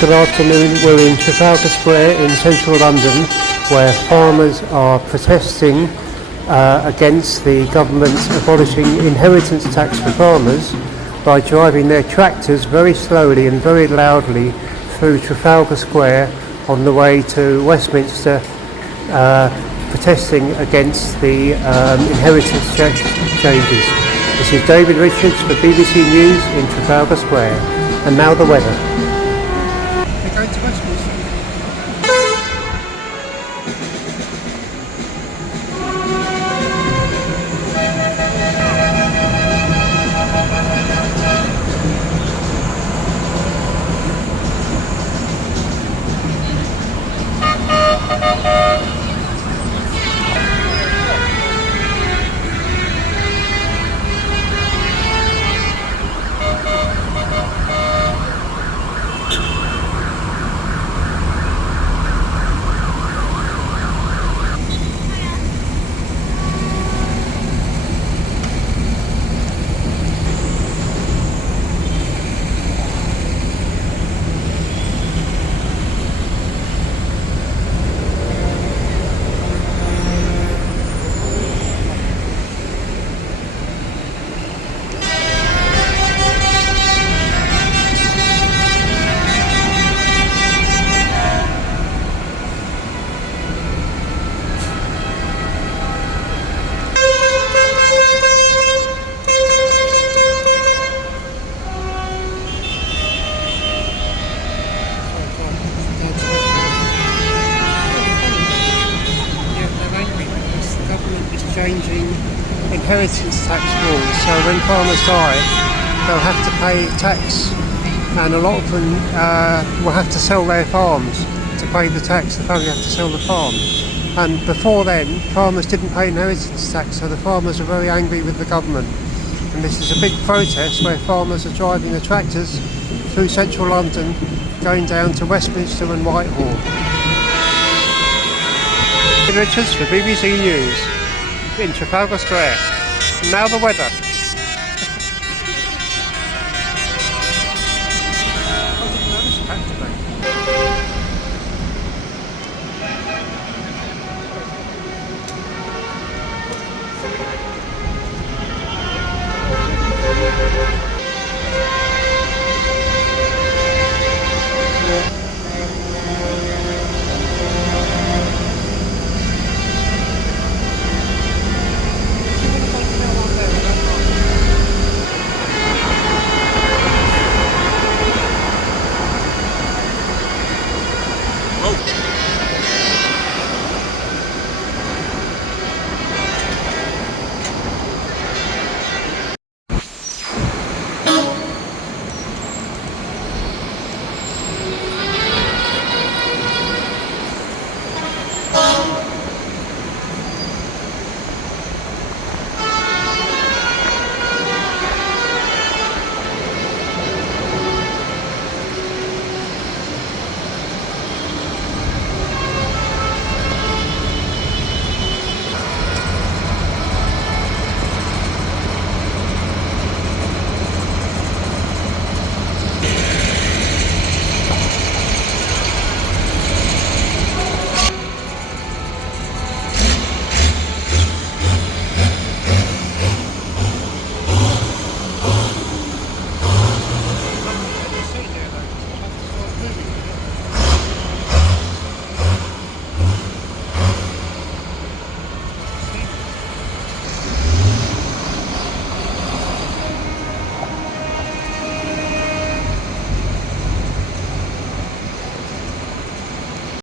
Good afternoon. We're in Trafalgar Square in central London, where farmers are protesting against the government abolishing inheritance tax for farmers by driving their tractors very slowly and very loudly through Trafalgar Square on the way to Westminster, protesting against the inheritance tax changes. This is David Richards for BBC News in Trafalgar Square. And now the weather. They're going to Westminster. Changing inheritance tax rules, so when farmers die they'll have to pay tax, and a lot of them will have to sell their farms to pay the tax. The family have to sell the farm, and before then farmers didn't pay inheritance tax, so the farmers are very angry with the government, and this is a big protest where farmers are driving the tractors through central London going down to Westminster and Whitehall. Richards for BBC News in Trafalgar Square. Now the weather.